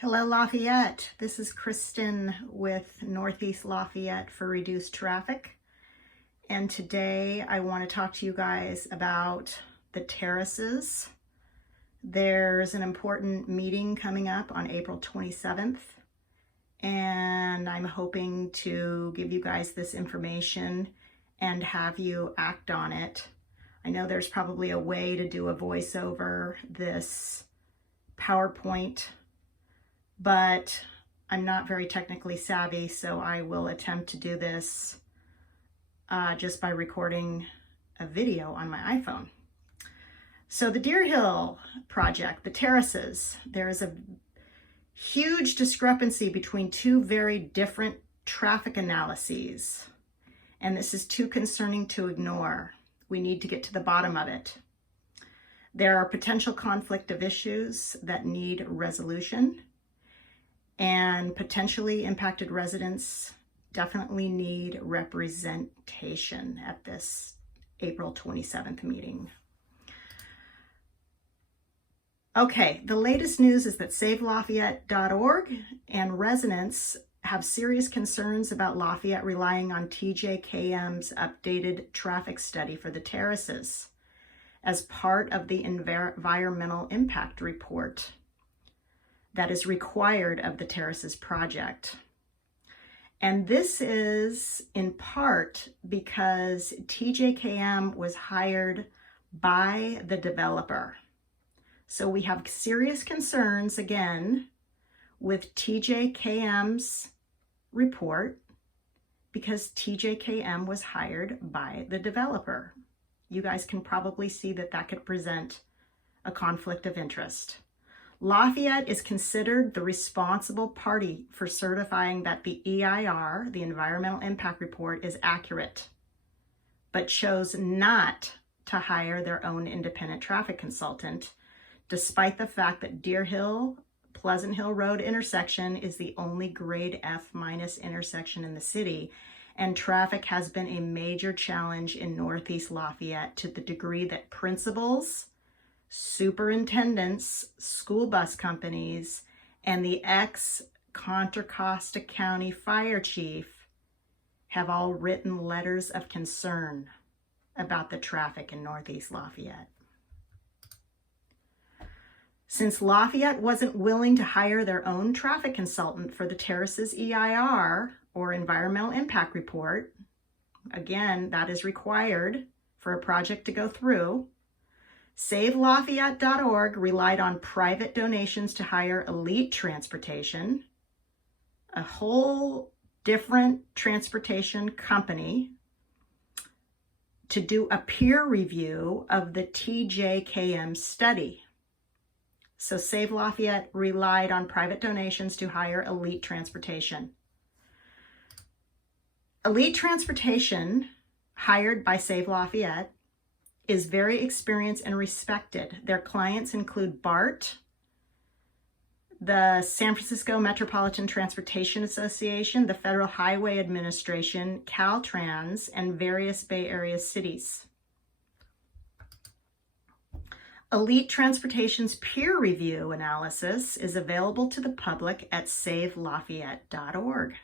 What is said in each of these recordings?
Hello Lafayette, this is Kristen with Northeast Lafayette for Reduced Traffic, and today I want to talk to you guys about the Terraces. There's an important meeting coming up on April 27th, and I'm hoping to give you guys this information and have you act on it. I know there's probably a way to do a voiceover this PowerPoint, but I'm not very technically savvy, so I will attempt to do this just by recording a video on my iPhone. So the Deer Hill project, the Terraces, there is a huge discrepancy between two very different traffic analyses, and this is too concerning to ignore. We need to get to the bottom of it. There are potential conflict of issues that need resolution, and potentially impacted residents definitely need representation at this April 27th meeting. Okay, the latest news is that SaveLafayette.org and residents have serious concerns about Lafayette relying on TJKM's updated traffic study for the Terraces as part of the environmental impact report that is required of the Terraces project. And this is in part because TJKM was hired by the developer. So we have serious concerns again with TJKM's report because TJKM was hired by the developer. You guys can probably see that that could present a conflict of interest. Lafayette is considered the responsible party for certifying that the EIR, the Environmental Impact Report, is accurate, but chose not to hire their own independent traffic consultant, despite the fact that Deer Hill, Pleasant Hill Road intersection is the only grade F- intersection in the city, and traffic has been a major challenge in Northeast Lafayette to the degree that principals, superintendents, school bus companies, and the ex-Contra Costa County fire chief have all written letters of concern about the traffic in Northeast Lafayette. Since Lafayette wasn't willing to hire their own traffic consultant for the Terraces EIR, or Environmental Impact Report, again, that is required for a project to go through, SaveLafayette.org relied on private donations to hire Elite Transportation, a whole different transportation company, to do a peer review of the TJKM study. So Save Lafayette relied on private donations to hire Elite Transportation. Elite Transportation, hired by Save Lafayette, is very experienced and respected. Their clients include BART, the San Francisco Metropolitan Transportation Association, the Federal Highway Administration, Caltrans, and various Bay Area cities. Elite Transportation's peer review analysis is available to the public at SaveLafayette.org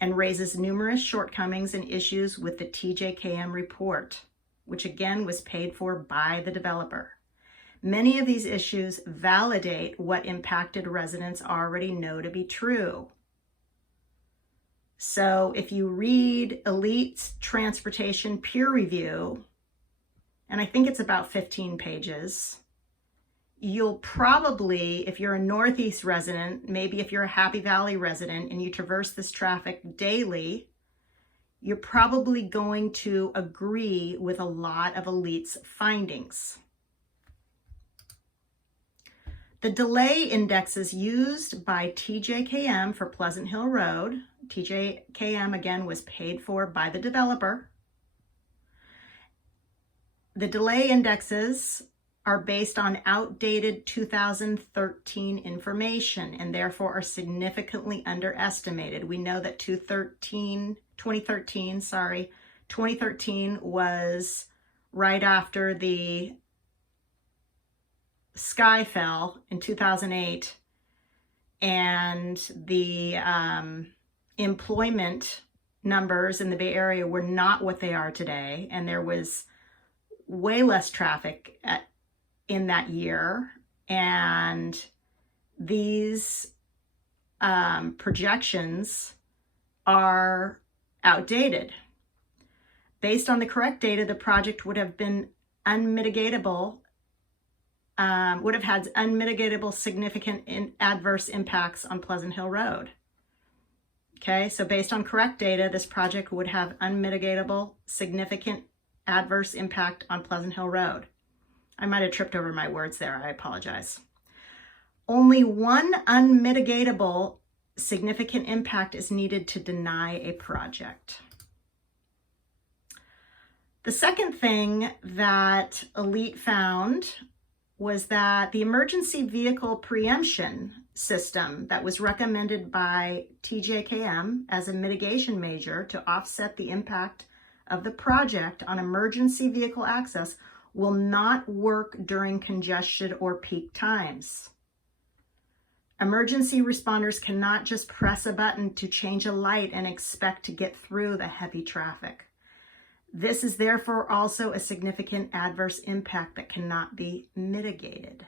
and raises numerous shortcomings and issues with the TJKM report, which again was paid for by the developer. Many of these issues validate what impacted residents already know to be true. So if you read Elite Transportation peer review, and I think it's about 15 pages, you'll probably, if you're a Northeast resident, maybe if you're a Happy Valley resident and you traverse this traffic daily, you're probably going to agree with a lot of Elite's findings. The delay indexes used by TJKM for Pleasant Hill Road, TJKM again was paid for by the developer. The delay indexes are based on outdated 2013 information and therefore are significantly underestimated. We know that 2013 was right after the sky fell in 2008 and the employment numbers in the Bay Area were not what they are today, and there was way less traffic in that year, and these projections are outdated. Based on the correct data, the project would have been unmitigatable, would have had unmitigatable significant adverse impacts on Pleasant Hill Road. Okay, so based on correct data, this project would have unmitigatable significant adverse impact on Pleasant Hill Road. I might have tripped over my words there. I apologize. Only one unmitigatable significant impact is needed to deny a project. The second thing that Elite found was that the emergency vehicle preemption system that was recommended by TJKM as a mitigation measure to offset the impact of the project on emergency vehicle access will not work during congestion or peak times. Emergency responders cannot just press a button to change a light and expect to get through the heavy traffic. This is therefore also a significant adverse impact that cannot be mitigated.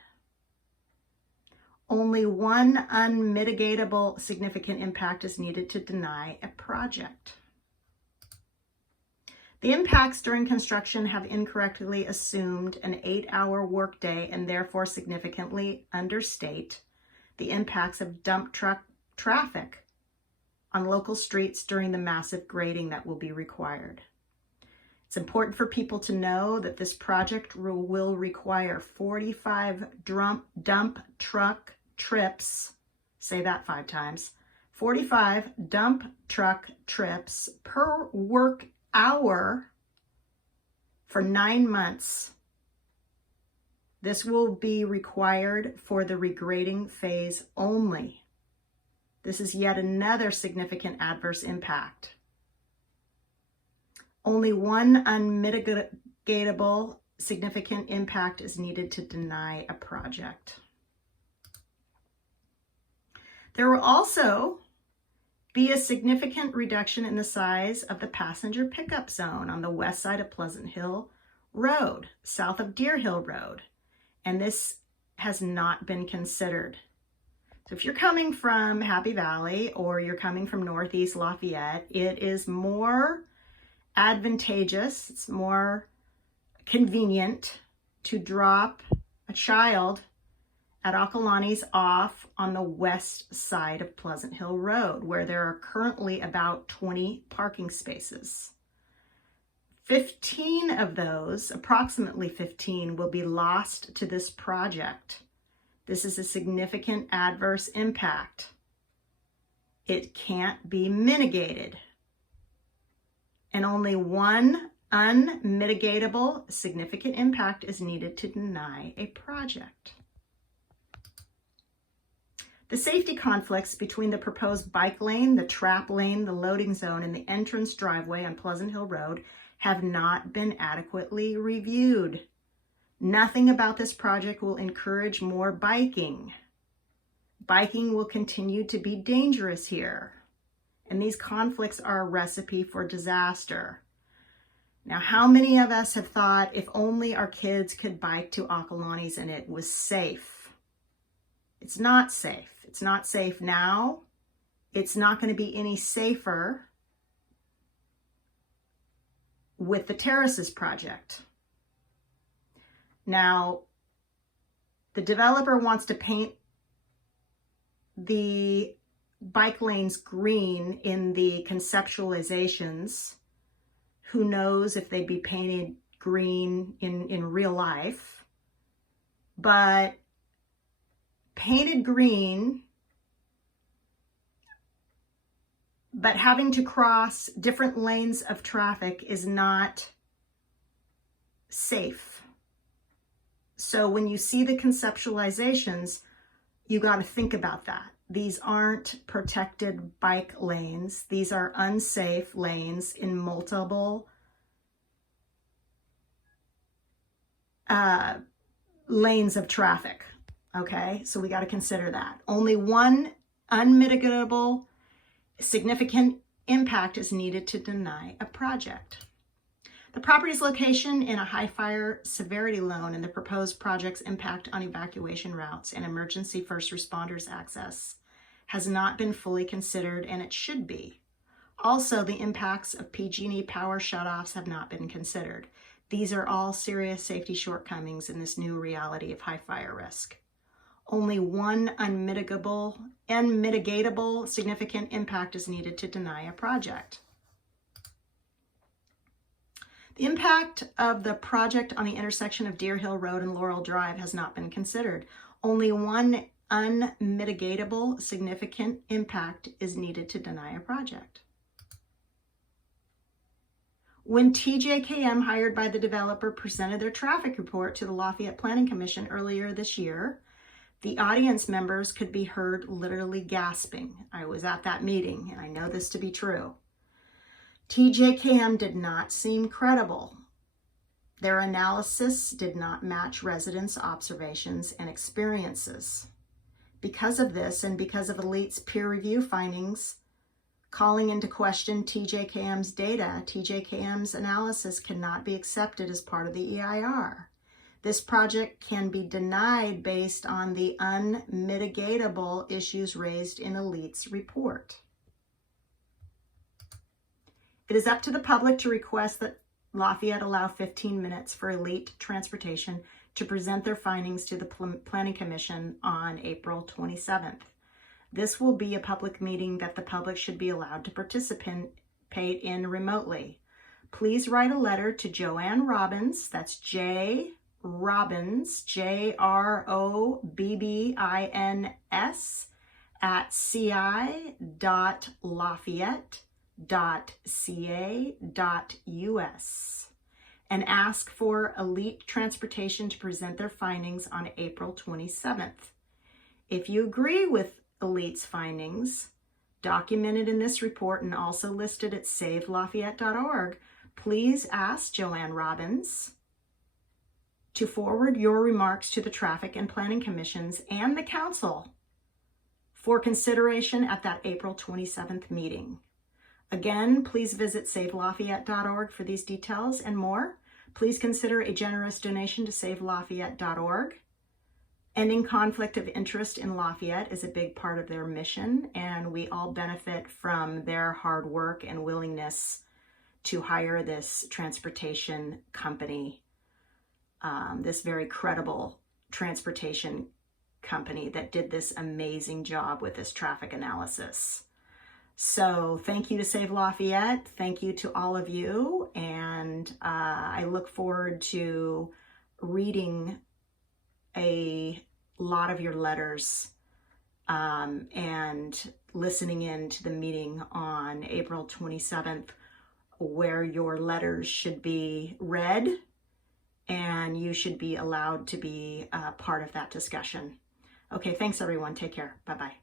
Only one unmitigatable significant impact is needed to deny a project. The impacts during construction have incorrectly assumed an 8-hour workday and therefore significantly understate the impacts of dump truck traffic on local streets during the massive grading that will be required. It's important for people to know that this project will require 45 dump truck trips, say that 5 times, 45 dump truck trips per work hour for 9 months. This will be required for the regrading phase only. This is yet another significant adverse impact. Only one unmitigatable significant impact is needed to deny a project. There will also be a significant reduction in the size of the passenger pickup zone on the west side of Pleasant Hill Road, south of Deer Hill Road, and this has not been considered. So if you're coming from Happy Valley or you're coming from Northeast Lafayette, it is more advantageous, it's more convenient to drop a child at Akalani's off on the west side of Pleasant Hill Road, where there are currently about 20 parking spaces. 15 of those, approximately 15, will be lost to this project. This is a significant adverse impact. It can't be mitigated. And only one unmitigatable significant impact is needed to deny a project. The safety conflicts between the proposed bike lane, the trap lane, the loading zone, and the entrance driveway on Pleasant Hill Road have not been adequately reviewed. Nothing about this project will encourage more biking. Biking will continue to be dangerous here, and these conflicts are a recipe for disaster. Now, how many of us have thought if only our kids could bike to Akalani's and it was safe? It's not safe. It's not safe now. It's not going to be any safer with the Terraces project. Now, the developer wants to paint the bike lanes green in the conceptualizations. Who knows if they'd be painted green in real life, but painted green, but having to cross different lanes of traffic is not safe. So when you see the conceptualizations, you got to think about that. These aren't protected bike lanes. These are unsafe lanes in multiple lanes of traffic. Okay, so we got to consider that. Only one unmitigatable, significant impact is needed to deny a project. The property's location in a high fire severity zone and the proposed project's impact on evacuation routes and emergency first responders access has not been fully considered, and it should be. Also, the impacts of PG&E power shutoffs have not been considered. These are all serious safety shortcomings in this new reality of high fire risk. Only one unmitigatable significant impact is needed to deny a project. The impact of the project on the intersection of Deer Hill Road and Laurel Drive has not been considered. Only one unmitigatable significant impact is needed to deny a project. When TJKM, hired by the developer, presented their traffic report to the Lafayette Planning Commission earlier this year, the audience members could be heard literally gasping. I was at that meeting, and I know this to be true. TJKM did not seem credible. Their analysis did not match residents' observations and experiences. Because of this, and because of Elite's peer review findings calling into question TJKM's data, TJKM's analysis cannot be accepted as part of the EIR. This project can be denied based on the unmitigatable issues raised in Elite's report. It is up to the public to request that Lafayette allow 15 minutes for Elite Transportation to present their findings to the Planning Commission on April 27th. This will be a public meeting that the public should be allowed to participate in remotely. Please write a letter to Joanne Robbins, that's J. Robbins, JROBBINS, at ci.lafayette.ca.us and ask for Elite Transportation to present their findings on April 27th. If you agree with Elite's findings, documented in this report and also listed at savelafayette.org, please ask Joanne Robbins to forward your remarks to the Traffic and Planning Commissions and the Council for consideration at that April 27th meeting. Again, please visit savelafayette.org for these details and more. Please consider a generous donation to savelafayette.org. Ending conflict of interest in Lafayette is a big part of their mission, and we all benefit from their hard work and willingness to hire this transportation company, this very credible transportation company that did this amazing job with this traffic analysis. So thank you to Save Lafayette. Thank you to all of you. And I look forward to reading a lot of your letters and listening in to the meeting on April 27th, where your letters should be read and you should be allowed to be part of that discussion. Okay, thanks everyone. Take care. Bye-bye.